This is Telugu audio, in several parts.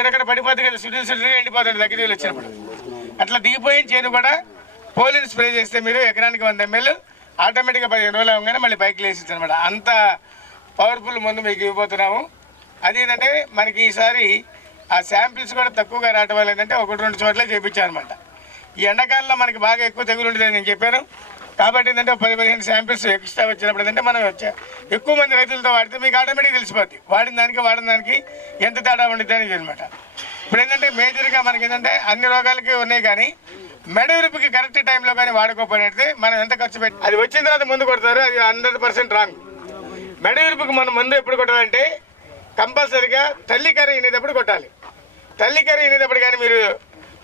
ఇక్కడక్కడ పడిపోతుంది కదా సుడి సుడిల్ ఎండిపోతుంది దగ్గర వచ్చినప్పుడు. అట్లా దిగిపోయిన చేను కూడా పోలిన్ స్ప్రే చేస్తే మీరు ఎకరానికి వంద ఎంఎల్ ఆటోమేటిక్గా పదిహేను రోజులు అవగానే మళ్ళీ పైకి లేసిచ్చు అనమాట అంత పవర్ఫుల్ మందు మీకు ఇవ్వబోతున్నాము. అది ఏంటంటే మనకి ఈసారి ఆ శాంపిల్స్ కూడా తక్కువగా రావడం వల్ల ఏంటంటే ఒకటి రెండు చోట్ల చేయించారనమాట ఈ ఎండాకాలంలో మనకి బాగా ఎక్కువ తెగులు ఉంటుందని నేను చెప్పాను. కాబట్టి ఏంటంటే పది పదిహేను శాంపిల్స్ ఎక్స్ట్రా వచ్చినప్పుడు ఏంటంటే మనం ఎక్కువ మంది రైతులతో వాడితే మీకు ఆటోమేటిక్ తెలిసిపోద్ది. వాడిన దానికి వాడిన దానికి ఎంత తేడా ఉండిద్ది అనేది అనమాట ఇప్పుడు ఏంటంటే మేజర్గా మనకి ఏంటంటే అన్ని రోగాలకి ఉన్నాయి కానీ మెడ విరుపుకి కరెక్ట్ టైంలో కానీ వాడుకోకపోయినట్టే మనం ఎంత ఖర్చు పెట్టి అది వచ్చిన తర్వాత ముందు కొడతారు అది హండ్రెడ్ పర్సెంట్ రాంగ్ మెడ విరుపుకి మనం ముందు ఎప్పుడు కొట్టాలంటే కంపల్సరిగా తల్లి కర్రీ అనేటప్పుడు కొట్టాలి. తల్లి కర్రీ అనేటప్పుడు కానీ మీరు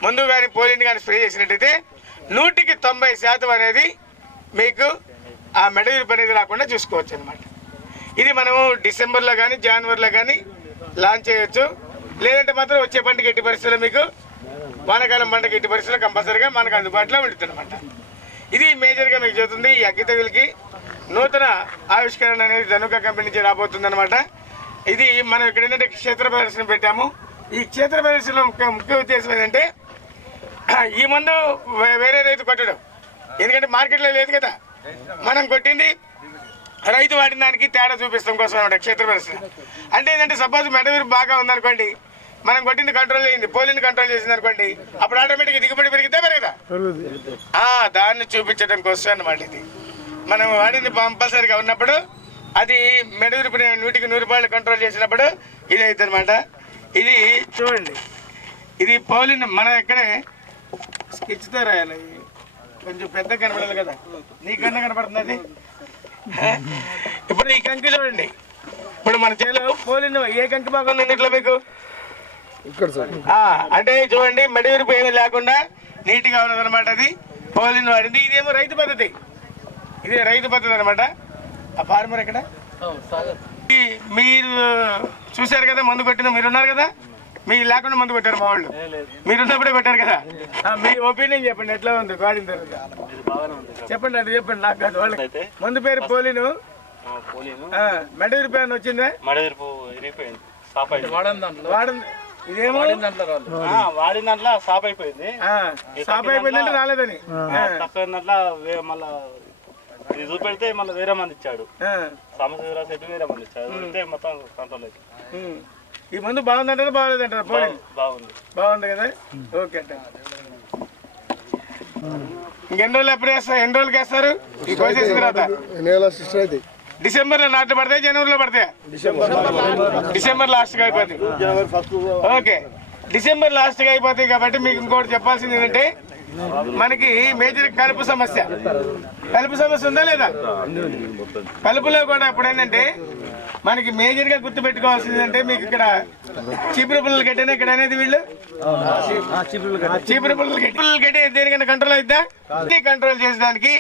ముందు కానీ పోలిండి కానీ స్ప్రే చేసినట్టయితే నూటికి తొంభై శాతం అనేది మీకు ఆ మెడ విరుపు అనేది రాకుండా చూసుకోవచ్చు అనమాట ఇది మనము డిసెంబర్లో కానీ జనవరిలో కానీ లాంచ్ చేయొచ్చు. లేదంటే మాత్రం వచ్చే పంటకి ఎట్టి పరిస్థితుల్లో మీకు వానాకాలం పంటకి ఎట్టి పరిస్థితుల్లో కంపల్సరీగా మనకు అందుబాటులో ఉంటుంది అనమాట ఇది మేజర్గా మీకు చెబుతుంది ఈ అగ్గి తెగులకి నూతన ఆవిష్కరణ అనేది ధనుక కంపెనీ నుంచి రాబోతుంది అనమాట ఇది మనం ఇక్కడ ఏంటంటే క్షేత్ర ప్రదర్శన పెట్టాము. ఈ క్షేత్ర ప్రదర్శనలో ముఖ్య ముఖ్య ఉద్దేశం ఏంటంటే ఈ మందు వే- వేరే రైతు కొట్టడం. ఎందుకంటే మార్కెట్లో లేదు కదా. మనం కొట్టింది రైతు వాడిన దానికి తేడా చూపిస్తాం కోసం అనమాట క్షేత్ర ప్రదర్శన అంటే ఏంటంటే సపోజ్ మెడవీరు బాగా ఉందనుకోండి మనం కొట్టింది కంట్రోల్ అయింది పోలిని కంట్రోల్ చేసింది అనుకోండి అప్పుడు ఆటోమేటిక్గా దిగుబడి పెరిగితే పెరగదా? దాన్ని చూపించడం కోసం అనమాట ఇది. మనం వాడింది కంపల్సరీగా ఉన్నప్పుడు అది మెడవిరిపిన నూటికి నూరు రూపాయలు కంట్రోల్ చేసినప్పుడు ఇది అవుతుంది అనమాట ఇది చూడండి. ఇది పోలిన్ మనం ఇక్కడే స్కెచ్తో రాయాలి. కొంచెం పెద్ద కనపడాలి కదా. నీకన్నా కనపడుతుంది అది. ఇప్పుడు ఈ కంకి చూడండి. ఇప్పుడు మన చేలో పోలిన్ ఏ కంకి బాగుంది ఇంట్లో మీకు? ఇక్కడ అంటే చూడండి మెడవిరిపు ఏమీ లేకుండా నీట్గా ఉన్నదన్నమాట అది. పోలిన్ వాడింది. ఇదేమో రైతు పద్ధతి. ఇది రైతు పద్ధతి అనమాట ఆ ఫార్మర్ ఎక్కడ? మీరు చూశారు కదా మందు కొట్టిన మీరు ఉన్నారు కదా? మీరు లేకుండా మందు కొట్టారు మా వాళ్ళు. మీరు ఉన్నప్పుడే కొట్టారు కదా? మీ ఒపీనియన్ చెప్పండి ఎట్లా ఉంది వాడిన తర్వాత చెప్పండి అది చెప్పండి నాకు కాదు వాళ్ళకి మందు పేరు పోలిను. పోలీను. ఆ, మెడ విరిపోయాను వచ్చిందా? ఇరిగిపోయింది స్టాప్ అయిపోయింది. వాడింది ఇదేమో? ఆ, వాడిన దాంట్లో స్టాప్ అయిపోయింది. ఆ, స్టాప్ అయిపోయిందంటే రాలేదని. తక్కువ దాంట్లో మళ్ళా ఇది చూపెడితే మళ్ళీ వేరే మంది ఇచ్చాడు. ఆ, సమస్య వేరే సెట్ వేరే మంది ఇచ్చాడు. మొత్తం కంట్రోల్ అయితే. ఈ మందు బాగుందంటారా బాగలేదంటారా? పోనీ. బాగుంది. బాగుంది కదా? ఓకే అంట ఇంకెన్ని రోజులు ఎప్పుడు వేస్తారు? ఎన్ని రోజులకి వేస్తారు? ఈ కోసేసిన తర్వాత? నేల సిస్టర్ అయితే డిసెంబర్లో నాట్లు పడతాయి? జనవరిలో పడతాయి? డిసెంబర్. లాస్ట్గా అయిపోతాయి జనవరి ఫస్ట్ ఓకే. డిసెంబర్ లాస్ట్గా అయిపోతాయి కాబట్టి మీకు ఇంకోటి చెప్పాల్సింది ఏంటంటే మనకి మేజర్ కలుపు సమస్య. కలుపు సమస్య ఉందా లేదా? కలుపులో కూడా ఇప్పుడు ఏంటంటే మనకి మేజర్గా గుర్తు పెట్టుకోవాల్సింది అంటే మీకు ఇక్కడ చీపురు పుల్లలు కట్టినా ఇక్కడ అనేది వీళ్ళు? చీపురు పుల్లలు పుల్లలు కట్టి దేనికైనా కంట్రోల్ అన్ని కంట్రోల్ చేసేదానికి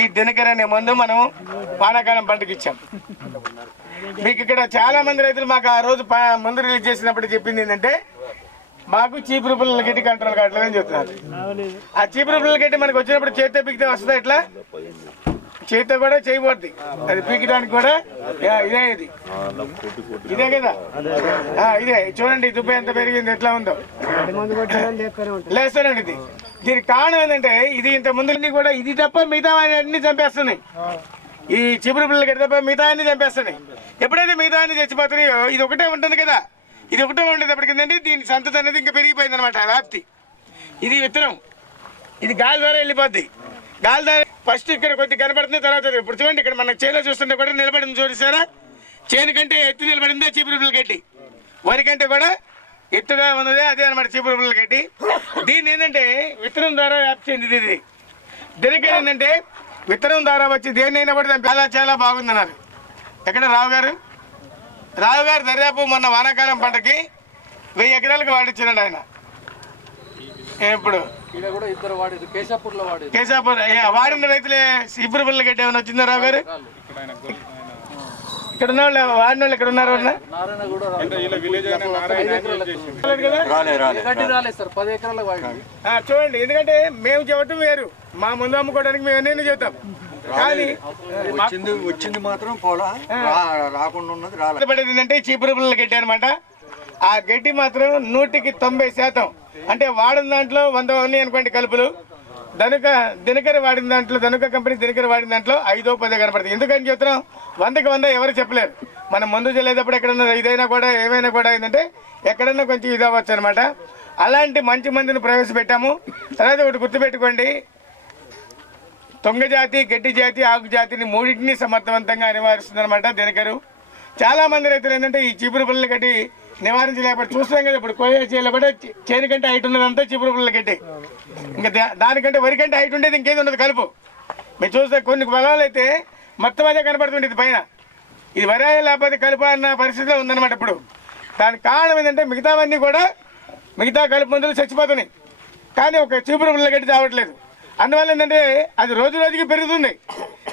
ఈ దినకర్ అనే మందు మనం వానాకాలం పంటకి ఇచ్చాం. మీకు ఇక్కడ చాలా మంది రైతులు మాకు ఆ రోజు మందు రిలీజ్ చేసినప్పుడు చెప్పింది ఏంటంటే మాకు చీపురు పుల్లలు గట్టి కంట్రోల్ కావట్లేదని చెప్తున్నారు. ఆ చీపురు పుల్లలు గట్టి మనకు వచ్చినప్పుడు చేతితో పీకితే వస్తుందా ఇట్లా చేతితో కూడా చేయబోద్ది. అది పీకడానికి కూడా యా, ఇదే ఇది. ఇదే కదా? ఇదే. చూడండి దుబ్బ ఎంత పెరిగింది ఎట్లా ఉందో. లేస్తానండి ఇది. దీనికి కారణం ఏంటంటే ఇది ఇంత ముందు కూడా ఇది తప్ప మిగతా అన్ని చంపేస్తున్నాయి. ఈ చిపురు పిల్లలు గట్టి తప్ప మిగతా అన్ని చంపేస్తున్నాయి. ఎప్పుడైతే మిగతా అన్ని చచ్చిపోతున్నాయో ఇది ఒకటే ఉంటుంది కదా. ఇది ఒకటే ఉండేటప్పటికి దీని సంతతి అనేది ఇంకా పెరిగిపోయింది అనమాట వ్యాప్తి. ఇది విత్తనం. ఇది గాలి ద్వారా వెళ్ళిపోద్ది. గాలి ద్వారా ఫస్ట్ ఇక్కడ కొద్ది కనపడుతుంది తర్వాత ఇప్పుడు చూడండి ఇక్కడ మనకు చేలో చూస్తుంటే కూడా నిలబడింది చూసారా చేను కంటే ఎత్తు నిలబడిందే చీపురుపుల గడ్డి. గట్టి వరి కంటే కూడా ఎత్తుగా ఉన్నదే అదే అనమాట చీపురుపుల గడ్డి. గట్టి దీన్ని ఏంటంటే విత్తనం ద్వారా వ్యాప్తి చెందింది ఇది. దీనికి ఏంటంటే విత్తనం ద్వారా వచ్చి దేన్నైనా కూడా చాలా చాలా బాగుందన్నారు. ఎక్కడ రావు గారు? రావు గారు దర్యాపు మొన్న వానాకాలం పంటకి వెయ్యి ఎకరాలకు వాడిచ్చినాడు ఆయన. ఇప్పుడు కూడా ఇద్దరు కేశాపూర్ వాడిన రైతులే పిల్లలు గట్టి ఏమైనా వచ్చిందా రావు గారు? ఇక్కడ ఉన్న వాళ్ళు వాడిన వాళ్ళు ఇక్కడ ఉన్నారు? గడ్డి రాలేదు. చూడండి ఎందుకంటే మేము చెప్పటం వేరు. మా ముందు అమ్ముకోవడానికి మేము ఎన్నైనా చెబుతాం కానీ వచ్చింది వచ్చింది మాత్రం పోలా. రా- రాకుండా ఉన్నది రాలే. పడేది ఏంటంటే చీపురు పుల్లలు గట్టి అనమాట ఆ గడ్డి మాత్రం నూటికి తొంభై శాతం. అంటే వాడిన దాంట్లో వంద ఉన్నాయి అనుకోండి కలుపులు. ధనుక దినకర వాడిన దాంట్లో ధనుక కంపెనీ దినకర వాడిన దాంట్లో ఐదో పదో కనపడుతుంది. ఎందుకని చెప్తున్నాం? వందకి వంద ఎవరు చెప్పలేరు. మనం మందు చల్లేటప్పుడు ఎక్కడన్నా ఇదైనా కూడా ఏమైనా కూడా ఏంటంటే ఎక్కడన్నా కొంచెం ఇది అవ్వచ్చు అనమాట అలాంటి మంచి మందిని ప్రవేశపెట్టాము. తర్వాత ఒకటి గుర్తుపెట్టుకోండి. తొంగ జాతి గడ్డి జాతి ఆకు జాతిని మూడింటిని సమర్థవంతంగా నివారిస్తుందన్నమాట దినకరు. చాలామంది రైతులు ఏంటంటే ఈ చీపురు పుల్లల గడ్డి నివారించలేకపోతే చూస్తున్నాం కదా ఇప్పుడు కోయ చేయలేబడి చేను కంటే హైట్ ఉన్నదంతా చిపురు పుల్ల గడ్డి ఇంకా దా- దానికంటే వరి కంటే హైట్ ఉండేది ఇంకేది ఉండదు కలుపు. మీరు చూస్తే కొన్ని పొలాలు అయితే మొత్తం అదే కనపడుతుండేది పైన. ఇది వరి లేకపోతే కలుపు అన్న పరిస్థితిలో ఉందన్నమాట ఇప్పుడు. దానికి కారణం ఏంటంటే మిగతావన్నీ కూడా మిగతా కలుపు మందులు చచ్చిపోతున్నాయి. కానీ ఒక చీపురు పుల్ల గడ్డి తావట్లేదు అందువల్ల ఏంటంటే అది రోజు రోజుకి పెరుగుతుంది.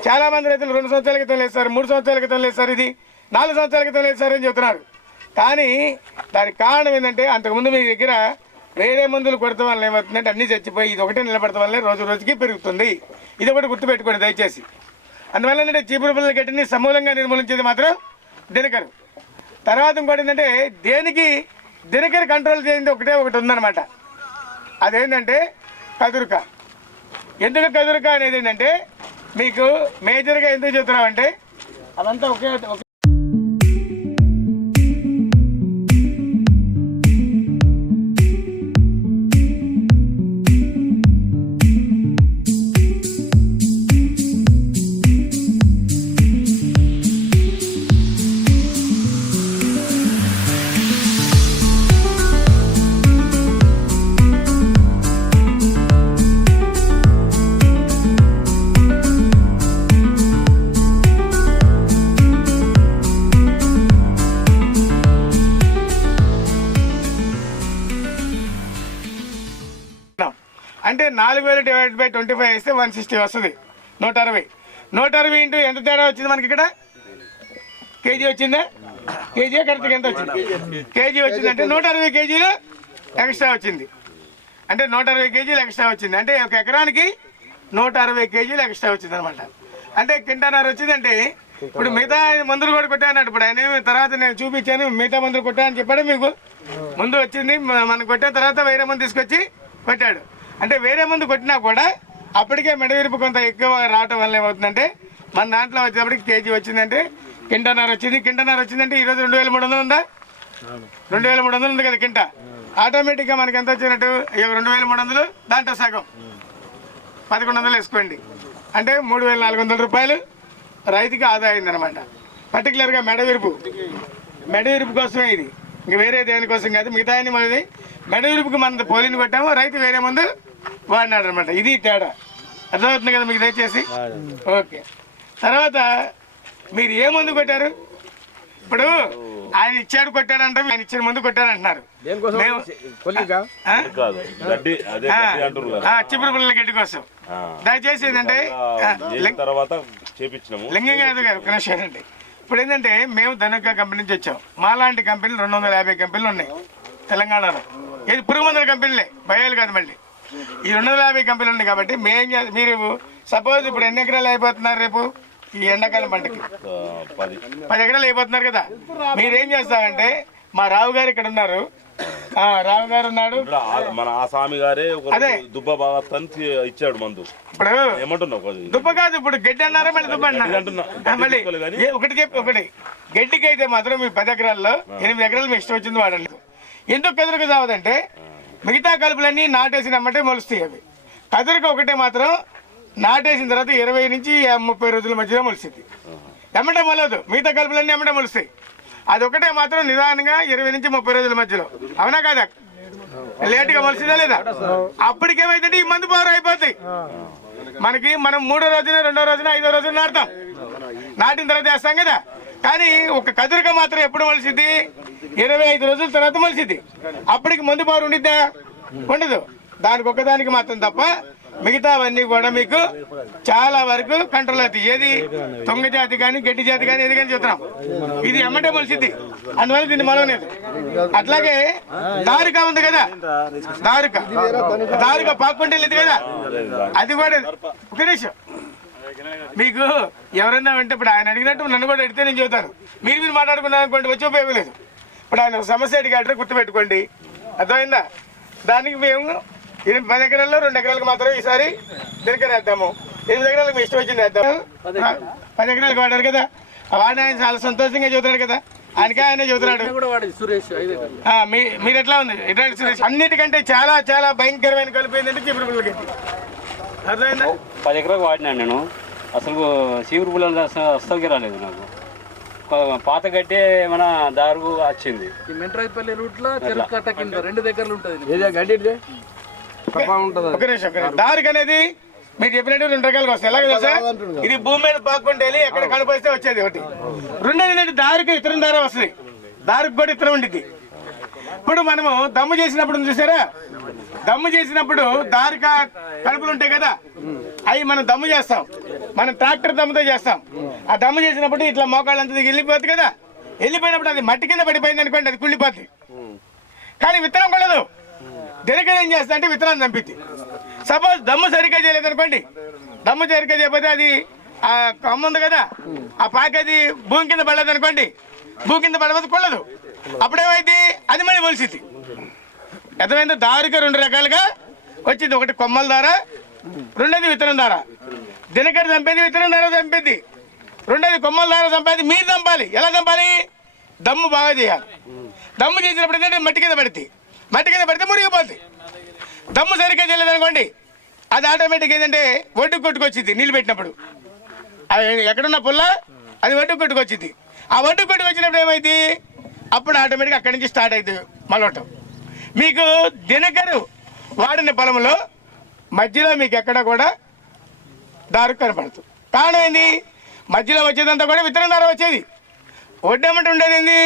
చాలా మంది రైతులు రెండు సంవత్సరాల క్రితం లేదు సార్ మూడు సంవత్సరాల క్రితం లేదు సార్ ఇది నాలుగు సంవత్సరాల క్రితం లేదు సార్ అని చెప్తున్నారు. కానీ దానికి కారణం ఏంటంటే అంతకుముందు మీ దగ్గర వేరే మందులు కొడతాం వల్ల ఏమవుతుందంటే అన్నీ చచ్చిపోయి ఇది ఒకటే నిలబడతాం వల్లే రోజు రోజుకి పెరుగుతుంది. ఇది ఒకటి గుర్తుపెట్టుకోండి దయచేసి. అందువల్ల ఏంటంటే చీపురు పిల్లల గడ్డిని సమూలంగా నిర్మూలించేది మాత్రం దినకరు. తర్వాత ఇంకోటి ఏంటంటే దేనికి దినకర కంట్రోల్ చేయండి ఒకటే ఒకటి ఉందన్నమాట. అదేంటంటే కదురుక. ఎందుకు కదురుక అనేది ఏంటంటే మీకు మేజర్గా ఎందుకు చెప్తున్నామంటే అదంతా ఒకే నాలుగు డివైడ్ బై ట్వంటీ ఫైవ్ వేస్తే వన్ సిక్స్టీ వస్తుంది. నూట అరవై నూట అరవై ఇంటూ ఎంత తేడా వచ్చింది మనకి ఇక్కడ? కేజీ వచ్చిందా? కేజీ కరెక్ట్గా ఎంత వచ్చింది? కేజీ వచ్చిందంటే నూట అరవై కేజీలు ఎక్స్ట్రా వచ్చింది. అంటే నూట అరవై కేజీలు ఎక్స్ట్రా వచ్చింది. అంటే ఒక ఎకరానికి నూట అరవై కేజీలు ఎక్స్ట్రా వచ్చింది అనమాట అంటే కింటానర్ వచ్చిందంటే ఇప్పుడు మిగతా మందులు కూడా కొట్టాను ఇప్పుడు ఆయన తర్వాత నేను చూపించాను మిగతా మందులు కొట్టాను చెప్పాడు. మీకు ముందు వచ్చింది. మనం కొట్టిన తర్వాత వేరే మంది తీసుకొచ్చి కొట్టాడు. అంటే వేరే మందు కొట్టినా కూడా అప్పటికే మెడవిరుపు కొంత ఎక్కువ రావటం వల్ల ఏమవుతుందంటే మన దాంట్లో వచ్చేటప్పటికి కేజీ వచ్చిందంటే కింటన్నర వచ్చింది కింటన్నర వచ్చిందంటే ఈరోజు రెండు వేల మూడు వందలు ఉందా? రెండు వేల మూడు వందలు ఉంది కదా కింట. ఆటోమేటిక్గా మనకి ఎంత వచ్చినట్టు? రెండు వేల మూడు వందలు దాంట్లో సగం. పదకొండు వందలు వేసుకోండి. అంటే మూడు వేల నాలుగు వందల రూపాయలు రైతుకి ఆదా అయిందనమాట పర్టికులర్గా మెడ విరుపు మెడ విరుపు కోసమే ఇది. ఇంక వేరే దేనికోసం కాదు మిగతా మనది మెడ విరుపుకి మన పోలిని కొట్టాము రైతు వేరే ముందు వాడినాడు అనమాట ఇది తేడా. అర్థమవుతుంది కదా మీకు దయచేసి? ఓకే. తర్వాత మీరు ఏ మందు కొట్టారు? ఇప్పుడు ఆయన ఇచ్చాడు కొట్టాడంటే ఆయన ఇచ్చిన ముందు కొట్టాడంటున్నారు చిపురు పిల్లల గడ్డి కోసం. దయచేసి ఏంటంటే ఆ, చేసిన తర్వాత చేపించినాము. లింగం యాదవ్ గారు నిమిషం అండి ఇప్పుడు ఏంటంటే మేము ధనుక కంపెనీ నుంచి వచ్చాం. మాలాంటి కంపెనీలు రెండు వందల యాభై కంపెనీలు ఉన్నాయి తెలంగాణలో. ఇది పురుగు మందుల కంపెనీలే భయాలు కాదు మళ్ళీ. ఈ రెండు వందల యాభై కంపెనీలు ఉన్నాయి కాబట్టి మేం చే- మీరు సపోజ్ ఇప్పుడు ఎన్ని ఎకరాలు అయిపోతున్నారు రేపు? ఈ ఎండాకాలం పంటకి. పది. ఎకరాలు అయిపోతున్నారు కదా. మీరేం చేస్తారంటే మా రావు గారు ఇక్కడ ఉన్నారు. రావు గారు ఉన్నాడు. మన ఆ స్వామి గారే అదే. దుబ్బ బాగా తంతి ఇచ్చాడు మందు. ఇప్పుడు ఏమంటున్నావు? దుబ్బ కాదు ఇప్పుడు గడ్డి అన్నారా మళ్ళీ దుబ్బ అన్నారా? అంటున్నా. మళ్ళీ ఒకటి చెప్పి ఒకటి. గడ్డికి అయితే మాత్రం మీ పది ఎకరాల్లో ఎనిమిది ఎకరాలు మీ ఇష్టం వచ్చింది వాడండి. ఎందుకు కదురుకు సావదంటే మిగతా కలుపులన్నీ నాటేసినమ్మంటే మొలుస్తాయి అవి. కదురుకు ఒకటే మాత్రం నాటేసిన తర్వాత ఇరవై నుంచి ముప్పై రోజుల మధ్యలో మొలుస్తుంది. ఎమ్మటే మొలదు మిగతా కలుపులన్నీ ఎమ్మటే మొలుస్తాయి. అది ఒకటే మాత్రం నిదానంగా ఇరవై నుంచి ముప్పై రోజుల మధ్యలో. అవునా కాదా? లేటుగా మొలిసిందా లేదా? అప్పటికేమైతే ఈ మందు పవర్ అయిపోతాయి. మనకి మనం మూడో రోజున రెండో రోజున ఐదో రోజున నాటుతాం. నాటిన తర్వాత వేస్తాం కదా? కానీ ఒక కదిరిక మాత్రం ఎప్పుడు మలిసింది ఇరవై ఐదు రోజుల తర్వాత మలిసింది అప్పటికి మందు పవర్ ఉండిద్దా? ఉండదు. దానికి ఒకదానికి మాత్రం తప్ప మిగతావన్నీ కూడా మీకు చాలా వరకు కంట్రోల్ అవుతాయి. ఏది? తొంగ జాతి కానీ గడ్డి జాతి కానీ ఏది కానీ చెప్తున్నాం. ఇది ఎమ్మటే మలిసింది అందువల్ల దీన్ని మలవలేదు. అట్లాగే దారుక ఉంది కదా? దారుక. దారుక పాక్కుంటే లేదు కదా? అది కూడా ఒక నిమిషం. మీకు ఎవరైనా అంటే ఇప్పుడు ఆయన అడిగినట్టు నన్ను కూడా అడిగితే నేను చెబుతాను. మీరు మీరు మాట్లాడుకున్నారు అనుకోండి వచ్చే ఉపయోగం లేదు. ఇప్పుడు ఆయన ఒక సమస్య అడిగాడు గుర్తుపెట్టుకోండి. అర్థమైందా? దానికి మేము ఇది పది ఎకరాల్లో రెండు ఎకరాలకు మాత్రం ఈసారి దినకర వేద్దాము. ఎనిమిది ఎకరాలకు మీ ఇష్టం వచ్చింది వేద్దాము. పది ఎకరాలకు వాడారు కదా. వాడిన ఆయన చాలా సంతోషంగా చెబుతున్నాడు కదా. ఆయనకే ఆయనే చెబుతున్నాడు. కూడా వాడేది సురేష్ ఐదు ఎకరాలు ఆ, మీ మీరు ఎట్లా ఉంది? ఎట్లాంటి సురేష్? అన్నిటికంటే చాలా చాలా భయంకరమైన కలిపి ఏంటంటే గడ్డి అర్థమైందా? పది ఎకరాలు వాడినాను నేను. అసలు చీపురు పుల్లలు అసలు అస్సలకి రాలేదు నాకు. పాత గడ్డే మన దారుగు వచ్చింది. ఈ మెంట్రాయిపల్లి రూట్లో చెరుకు కట్ట కింద రెండు దగ్గరలు ఉంటుంది ఒక నిమిషం ఒక నిమిషం. దారికి అనేది మీరు చెప్పినట్టు రెండు రకాలుగా వస్తాయి. ఎలాగ తెలుసా? ఇది భూమి మీద పాక్కుంటే వెళ్ళి ఎక్కడ కనిపిస్తే వచ్చేది ఒకటి. రెండోది ఏంటంటే దారికి ఇతరం దార వస్తుంది. దారికి కూడా ఇతరం ఉండిద్ది. ఇప్పుడు మనము దమ్ము చేసినప్పుడు ఉంది చూసారా? దమ్ము చేసినప్పుడు దారిక కలుపులు ఉంటాయి కదా? అవి మనం దమ్ము చేస్తాం. మనం ట్రాక్టర్ దమ్ముతో చేస్తాం. ఆ దమ్ము చేసినప్పుడు ఇట్లా మోకాళ్ళంతా దిగి వెళ్ళిపోతుంది కదా? వెళ్ళిపోయినప్పుడు అది మట్టి కింద పడిపోయింది అనుకోండి అది కుళ్ళిపోద్ది. కానీ విత్తనం కొడదు దినకర ఏం చేస్తా అంటే విత్తనం చంపిద్ది సపోజ్ దమ్ము సరిగ్గా చేయలేదు అనుకోండి దమ్ము సరిగ్గా చేయకపోతే అది ఆ కొమ్మ ఉంది కదా? ఆ పాకది భూమి కింద పడలేదు అనుకోండి భూమి కింద పడకపోతే కొల్లదు అప్పుడేమైతే అది మళ్ళీ మొలిసింది అర్థమైంది? దారికి రెండు రకాలుగా వచ్చింది. ఒకటి కొమ్మల ధార రెండోది విత్తనం ద్వారా దినకర చంపేది విత్తనం ధార చంపేది. రెండోది కొమ్మల ధార చంపేది. మీరు చంపాలి. ఎలా చంపాలి? దమ్ము బాగా చేయాలి. దమ్ము చేసినప్పుడు ఏంటంటే మట్టి కింద పడితే మట్టి కింద పడితే మురిగిపోద్ది దమ్ము సరిగ్గా చేయలేదు అనుకోండి అది ఆటోమేటిక్ ఏంటంటే ఒడ్డు కొట్టుకొచ్చింది నీళ్ళు పెట్టినప్పుడు. అది ఎక్కడున్న పుల్ల అది ఒడ్డు కొట్టుకొచ్చింది. ఆ ఒడ్డు కొట్టుకొచ్చినప్పుడు ఏమైంది అప్పుడు ఆటోమేటిక్ అక్కడి నుంచి స్టార్ట్ అవుతుంది మలవటం. మీకు దినకరు వాడిన పొలంలో మధ్యలో మీకు ఎక్కడ కూడా దారు కనపడదు. కారణం ఏంది? మధ్యలో వచ్చేదంతా కూడా విత్తనం దార వచ్చేది. ఒడ్డేమంటే ఉండేది ఏంది?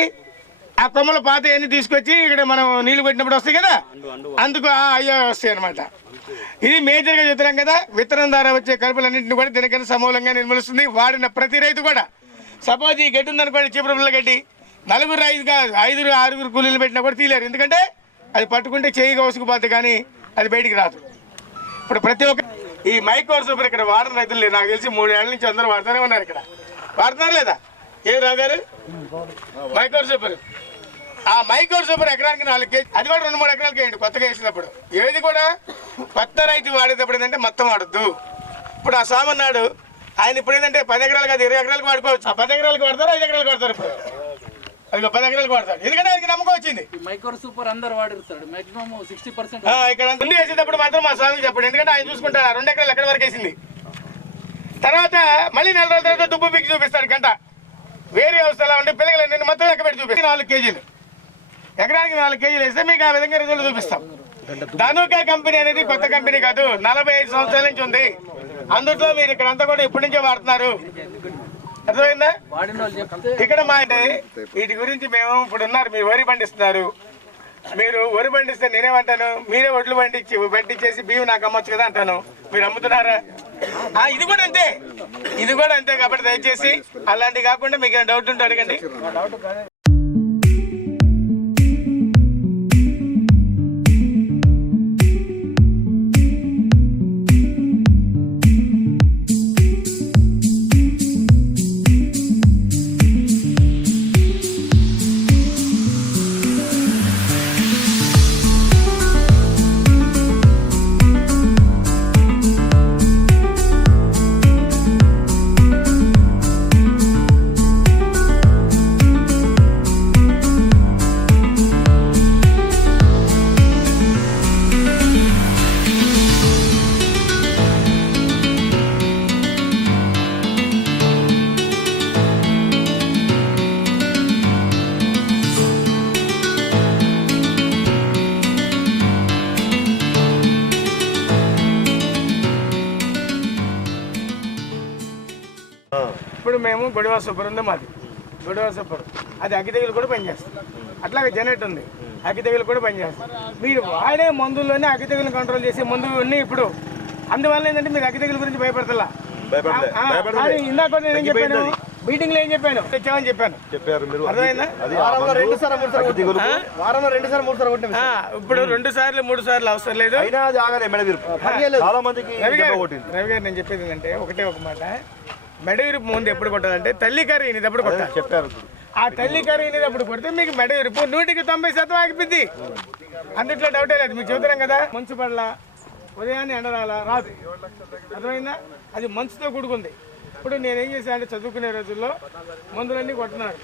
ఆ కొమ్మల పాత అన్ని తీసుకొచ్చి ఇక్కడ మనం నీళ్ళు పెట్టినప్పుడు వస్తాయి కదా? అందుకు ఆ అయ్యో వస్తాయి అనమాట ఇది మేజర్గా చెప్తున్నాం కదా విత్తనం ద్వారా వచ్చే కలుపులన్నింటిని కూడా దీనికన్నా సమూలంగా నిర్మూలిస్తుంది వాడిన ప్రతి రైతు కూడా. సపోజ్ ఈ గడ్డి ఉందనుకోండి చీపురుల గడ్డి. నలుగురు ఐదు ఐదుగురు ఆరుగురు కూలీలు పెట్టినా కూడా తీయలేరు. ఎందుకంటే అది పట్టుకుంటే చేయి కోసుకుపోతే కానీ అది బయటికి రాదు. ఇప్పుడు ప్రతి ఒక్క ఈ మైక్రోర్ సూపర్ ఇక్కడ వాడని రైతులు లేదు నాకు తెలిసి మూడేళ్ళ నుంచి అందరూ వాడుతూనే ఉన్నారు ఇక్కడ. వాడుతున్నారు లేదా? ఏ రాగారు గారు? సూపర్. ఆ మైక్రోర్ సూపర్ ఎకరానికి నాలుగు కేజీ అది కూడా రెండు మూడు ఎకరాలకి వేయండి కొత్తగా వేసినప్పుడు. ఏది కూడా కొత్త రైతు వాడేటప్పుడు ఏంటంటే మొత్తం వాడద్దు. ఇప్పుడు ఆ సామన్నాడు ఆయన ఇప్పుడు ఏంటంటే పది ఎకరాలు కాదు ఇరవై ఎకరాలకు వాడుకోవచ్చు. ఆ పది ఎకరాలకు వాడతారు ఐదు ఎకరాలకు వాడతారు ఇప్పుడు? అది పది ఎకరాలకు ఎందుకంటే ఆయనకి నమ్మకం వచ్చింది. ఈ మైక్రో సూపర్ అందరు వాడారు సార్ మాక్సిమం సిక్స్టీ పర్సెంట్ ఆ, ఇక్కడ ముందు వేసేటప్పుడు మాత్రం మా స్వామికి చెప్పండి. ఎందుకంటే ఆయన చూసుకుంటారు ఆ రెండు ఎకరాలు ఎక్కడి వరకు వేసింది. తర్వాత మళ్ళీ నెల రోజుల తర్వాత దుబ్బు పిక్కి చూపిస్తాడు గంట. వేరే వ్యవస్థ ఎలా ఉంటే పిల్లలు నేను మొత్తం లెక్క పెట్టి నాలుగు కేజీలు. ఎకరానికి నాలుగు కేజీలు వేస్తే మీకు ఆ విధంగా రిజల్ట్ చూపిస్తాం. ధనుక కంపెనీ అనేది కొత్త కంపెనీ కాదు. నలభై ఐదు సంవత్సరాల నుంచి ఉంది. అందుట్లో మీరు ఇక్కడ అంతా కూడా ఇప్పటి నుంచే వాడుతున్నారు. అర్థమైందా? ఇక్కడ మా అంటే వీటి గురించి మేము ఇప్పుడు ఉన్నారు మీరు వరి పండిస్తున్నారు. మీరు వరి పండిస్తే నేనేమంటాను మీరే ఒడ్లు పండించి పండించేసి బియ్యం నాకు అమ్మొచ్చు కదా అంటాను. మీరు అమ్ముతున్నారా? ఇది కూడా అంతే. ఇది కూడా అంతే కాబట్టి దయచేసి అలాంటివి కాకుండా మీకు డౌట్ ఉంటే అడగండి. ఇప్పుడు మేము గొడవ సూపర్ ఉంది మాది. గొడవ సూపర్. అది అగ్గి తెగులు కూడా పనిచేస్తుంది. అట్లాగే జనరేట్ ఉంది. అగ్గి తెగులు కూడా పనిచేస్తుంది. మీరు వాడే మందుల్లోనే అగ్గి తెగులు కంట్రోల్ చేసే మందులు ఉన్నాయి ఇప్పుడు. అందువల్ల ఏంటంటే మీరు అగ్గి తెగులు గురించి భయపడతలా? ఇందాక కూడా నేను ఏం చెప్పాను? మీటింగ్లో ఏం చెప్పాను? తెచ్చామని చెప్పాను. చెప్పారు మీరు. వారంలో రెండు సార్లు మూడు సార్లు కొట్టి వారంలో రెండు సార్లు మూడు సార్లు ఇప్పుడు రెండు సార్లు మూడు సార్లు అవసరం లేదు. అయినా చాలా మందికి రవి గారు నేను చెప్పేది ఏంటంటే ఒకటే ఒక మాట. మెడ విరుపు ముందు ఎప్పుడు కొట్టాలంటే తల్లి కర్రీ ఇది ఎప్పుడు కొట్టాలి? చెప్పారు ఆ తల్లి కరిగినప్పుడు కొడితే మీకు మెడ విరుపు నూటికి తొంభై శాతం ఆగిపోద్ది. అందుట్లో డౌటే లేదు. మీకు చెబుతున్నాం కదా మంచు పడలా ఉదయాన్నే ఎండ రాలా రాదు అర్థమైందా? అది మంచుతో కూడుకుంది. ఇప్పుడు నేనేం చేశాను అంటే చదువుకునే రోజుల్లో మందులన్నీ కొట్టున్నాను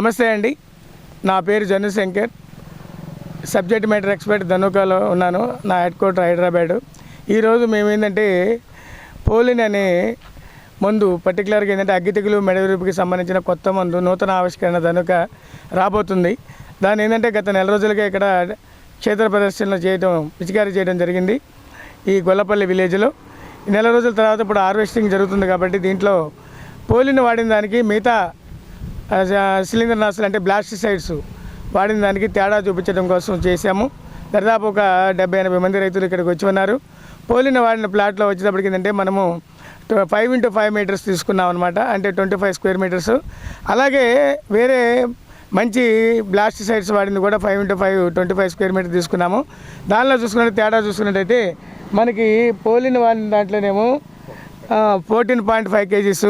నమస్తే అండి. నా పేరు Janu Shankar. Subject matter expert ధనుకాలో ఉన్నాను. నా హెడ్ క్వార్టర్ హైదరాబాదు. ఈరోజు మేము ఏంటంటే పోలిన్ అనే మందు పర్టికులర్గా ఏంటంటే అగ్గితిగులు మెడవిరుపుకి సంబంధించిన కొత్త మందు నూతన ఆవిష్కరణ ధనుక రాబోతుంది. దాని ఏంటంటే గత నెల రోజులుగా ఇక్కడ క్షేత్ర ప్రదర్శనలు చేయడం పిచికారీ చేయడం జరిగింది. ఈ గొల్లపల్లి విలేజ్లో. ఈ నెల రోజుల తర్వాత ఇప్పుడు హార్వెస్టింగ్ జరుగుతుంది కాబట్టి దీంట్లో పోలిని వాడిన దానికి మిగతా సిలిండర్ నాసులు అంటే బ్లాస్టిసైడ్స్ వాడిన దానికి తేడా చూపించడం కోసం చేశాము. దాదాపు ఒక డెబ్బై ఎనభై మంది రైతులు ఇక్కడికి వచ్చి ఉన్నారు. పోలిన వాడిన ప్లాట్లో వచ్చేటప్పటికి ఏంటంటే మనము ఫైవ్ ఇంటూ ఫైవ్ మీటర్స్ తీసుకున్నాం అనమాట అంటే ట్వంటీ ఫైవ్ స్క్వేర్ మీటర్స్ అలాగే వేరే మంచి బ్లాస్టిసైడ్స్ వాడింది కూడా five into five twenty five square meter తీసుకున్నాము. దానిలో చూసుకున్నట్టు తేడా చూసుకున్నట్టయితే మనకి పోలిన వాడిన దాంట్లోనేమో ఫోర్టీన్ పాయింట్ ఫైవ్ కేజీస్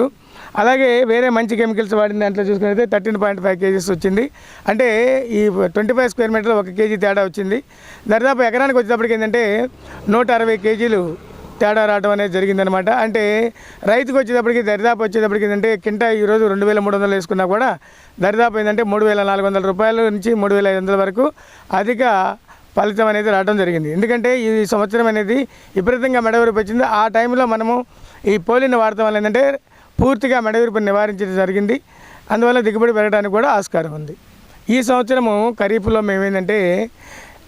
అలాగే వేరే మంచి కెమికల్స్ వాడిన దాంట్లో చూసుకున్నైతే థర్టీన్ పాయింట్ ఫైవ్ కేజీస్ వచ్చింది. అంటే ఈ ట్వంటీ ఫైవ్ స్క్వేర్ మీటర్లో ఒక కేజీ తేడా వచ్చింది. దరిదాపు ఎకరానికి వచ్చేటప్పటికి ఏంటంటే నూట అరవై కేజీలు తేడా రావడం అనేది జరిగిందనమాట అంటే రైతుకు వచ్చేటప్పటికి దరిదాపు వచ్చేటప్పటికి ఏంటంటే కింటా ఈరోజు రెండు వేల మూడు వందలు వేసుకున్నా కూడా దరిదాపు ఏంటంటే మూడు వేల నాలుగు వందల రూపాయల నుంచి మూడు వేల ఐదు వందల వరకు అధిక ఫలితం అనేది రావడం జరిగింది. ఎందుకంటే ఈ సంవత్సరం అనేది విపరీతంగా మెడవరకు వచ్చింది. ఆ టైంలో మనము ఈ పోలిన వాడటం వల్ల ఏంటంటే పూర్తిగా మెడవిరుపుని నివారించడం జరిగింది. అందువల్ల దిగుబడి పెరగడానికి కూడా ఆస్కారం ఉంది. ఈ సంవత్సరము ఖరీఫ్లో మేము ఏంటంటే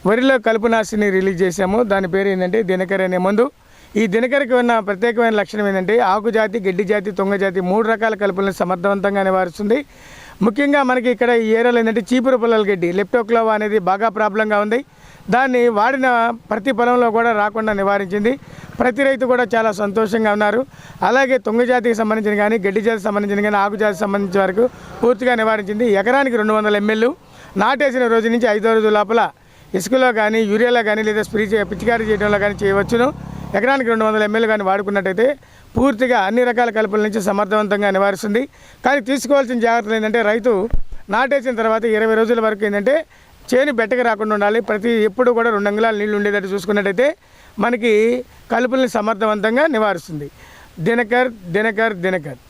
వరిలో కలుపు నాశిని రిలీజ్ చేశాము. దాని పేరు ఏంటంటే దినకర అనే మందు. ఈ దినకరకి ఉన్న ప్రత్యేకమైన లక్షణం ఏంటంటే ఆకు జాతి గడ్డి జాతి తొంగ జాతి మూడు రకాల కలుపులను సమర్థవంతంగా నివారిస్తుంది. ముఖ్యంగా మనకి ఇక్కడ ఈ ఏరియాలో ఏంటంటే చీపురు పొలాల గడ్డి లెప్టోక్లోవా అనేది బాగా ప్రాబ్లంగా ఉంది. దాన్ని వాడిన ప్రతి పొలంలో కూడా రాకుండా నివారించింది. ప్రతి రైతు కూడా చాలా సంతోషంగా ఉన్నారు. అలాగే తొంగ జాతికి సంబంధించిన కానీ గడ్డి జాతికి సంబంధించిన కానీ ఆకుజాతికి సంబంధించిన వరకు పూర్తిగా నివారించింది. ఎకరానికి రెండు వందల ఎంఎల్లు. నాటేసిన రోజు నుంచి ఐదో రోజు లోపల ఇసుకలో కానీ యూరియాలో కానీ లేదా స్ప్రీ పిచికారి పిచికారీ చేయడంలో కానీ చేయవచ్చును. ఎకరానికి రెండు వందల ఎంఎల్ కానీ వాడుకున్నట్టయితే పూర్తిగా అన్ని రకాల కలుపుల నుంచి సమర్థవంతంగా నివారిస్తుంది. కానీ తీసుకోవాల్సిన జాగ్రత్తలు ఏంటంటే రైతు నాటేసిన తర్వాత ఇరవై రోజుల వరకు ఏంటంటే చేను బెట్టకి రాకుండా ఉండాలి. ప్రతి ఎప్పుడు కూడా రెండు అంగుళాలు నీళ్ళు ఉండేటట్టు చూసుకున్నట్టయితే మనకి కలుపుల్ని సమర్థవంతంగా నివారిస్తుంది. దినకర్ దినకర్ దినకర్.